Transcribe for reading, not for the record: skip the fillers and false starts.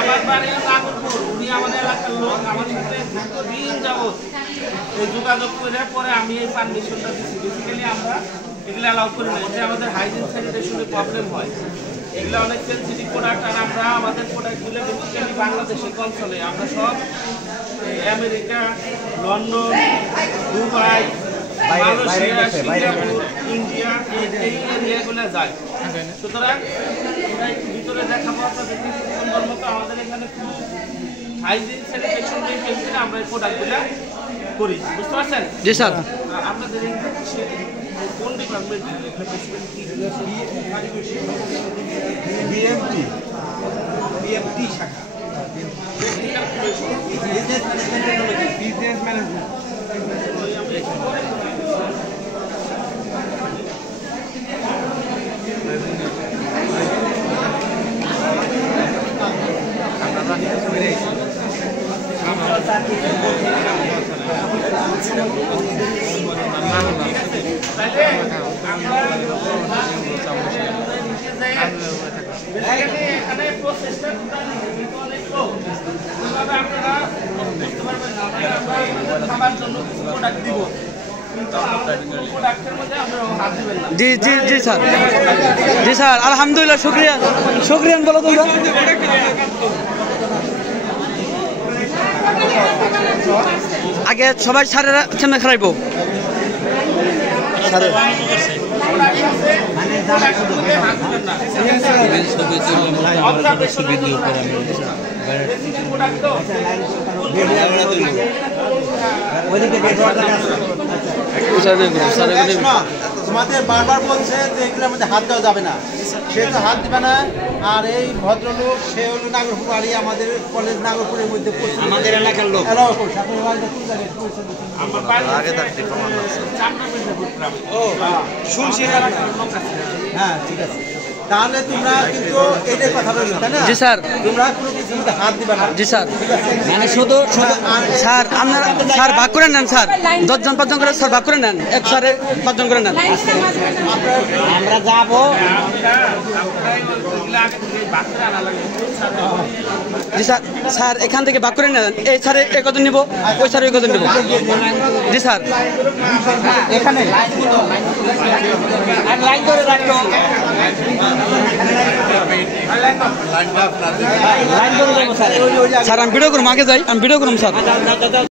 আমার বাড়ি নাগরপুর, উনি আমাদের এলাকার লোক, আমাদের সাথে দীর্ঘদিন যাবত এই যোগাযোগ করে পরে আমি এই পারমিশনটা দিচ্ছি। বেসিক্যালি আমরা এগুলো অ্যালাউ করি না, যে আমাদের হাইজিন স্যানিটেশনের প্রবলেম হয়, এগুলো অনেক সেন্সিটিভ প্রোডাক্ট। আর আমরা আমাদের প্রোডাক্টগুলো বেসিক্যালি বাংলাদেশে কম চলে, আমরা সব America, London, Dubai, Malaysia, Singapore, India এই এরিয়াগুলো যায়। সুতরাং আমরা একটু ভিতরে দেখাবো আপনাদের সুন্দর মতো। আমাদের এখানে খুব হাইজিন স্যানিটেশন মেনটেন আমরা এই প্রোডাক্টগুলো করি, বুঝতে পারছেন? জি স্যার। আপনাদের এই কোন ডিপার্টমেন্ট? বিএমটি শাখা, বিজনেস ম্যানেজমেন্ট। জি জি জি স্যার, জি স্যার, আলহামদুলিল্লাহ, শুক্রিয়া শুক্রিয়া বলো তোমরা। আগে সবাই স্যারেরা সামনে খারাইবো। তোমাদের বারবার বলছে যে এগুলোর মধ্যে হাত দেওয়া যাবে না, সে তো হাত দিবে না। আর এই ভদ্রলোক সে হলো নাগরপুর বাড়ি, আমাদের কলেজ নাগরপুরের মধ্যে আমাদের এলাকার লোক। হ্যাঁ ঠিক আছে, তাহলে তোমরা কিন্তু এটাই কথা বলছো তাই না? জি স্যার। তোমরা কোনো কিছুর মধ্যে হাত দিবে না। জি স্যার। মানে শুধু স্যার আপনারা স্যার ভাগ করে নেন, স্যার 10 জন 5 জন করে স্যার ভাগ করে নেন, এক স্যারে 5 জন করে নেন। আমরা যাবো। জি স্যার, স্যার এখান থেকে ভাগ করে নেন, এই স্যারে এই কত নিব, ওই স্যারে ওই কত নিব। জি স্যার। এখানে লাইন করে রাখো, স্যার আমি ভিডিও করুম, আগে যাই, আমি ভিডিও করুম স্যার।